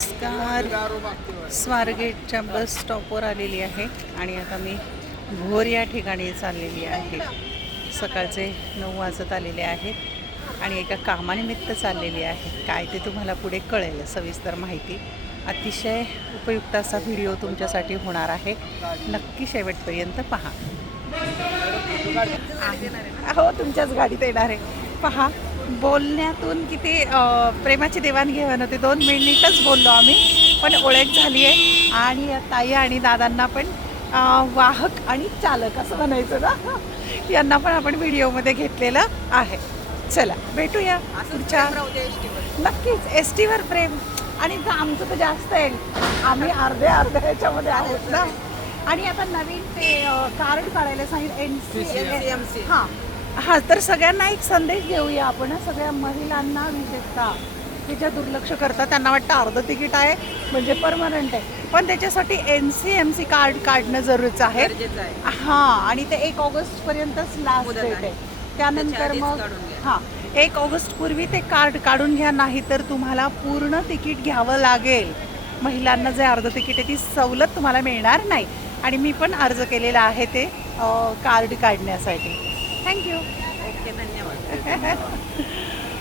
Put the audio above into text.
नमस्कार. स्वारगेटच्या बस स्टॉपवर आलेली आहे आणि आता मी भोर या ठिकाणी चाललेली आहे. सकाळचे 9 वाजत आलेले आहेत आणि एका कामानिमित्त चाललेली आहे. काय ते तुम्हाला पुढे कळेल सविस्तर माहिती. अतिशय उपयुक्त असा व्हिडिओ तुमच्यासाठी होणार आहे. नक्की शेवटपर्यंत पहा. हो, तुमच्याच गाडीत येणार आहे. पहा, बोलण्यातून किती प्रेमाची देवाणघेवाण होते. 2 मिनिटच बोललो आम्ही, पण ओळख झाली आहे. आणि ताई आणि दादांना पण वाहक आणि चालक असं म्हणायचं ना, यांना पण आपण व्हिडिओमध्ये घेतलेलं आहे. चला भेटूया पुढच्या. नक्कीच एस टीवर प्रेम. आणि आमचं तर जास्त आहे, आम्ही अर्ध्या ह्याच्यामध्ये आहोत ना. आणि आता नवीन ते कार्ड काढायला सांगितलं NC. हां हां, तर सगळ्यांना एक संदेश देऊया आपण. सगळ्या महिलांना विशेषतः की ज्या दुर्लक्ष करतात, त्यांना वाटतं अर्धं तिकीट आहे म्हणजे परमनंट आहे, पण त्याच्यासाठी NC कार्ड काढणं जरुरीचं आहे. हां, आणि ते 1 ऑगस्टपर्यंतच लास्ट डेट आहे. त्यानंतर मग हां, 1 ऑगस्टपूर्वी ते कार्ड काढून घ्या, नाही तर तुम्हाला पूर्ण तिकीट घ्यावं लागेल. महिलांना जे अर्ध तिकीट आहे ती सवलत तुम्हाला मिळणार नाही. आणि मी पण अर्ज केलेला आहे ते कार्ड काढण्यासाठी. थँक्यू. ओके, धन्यवाद.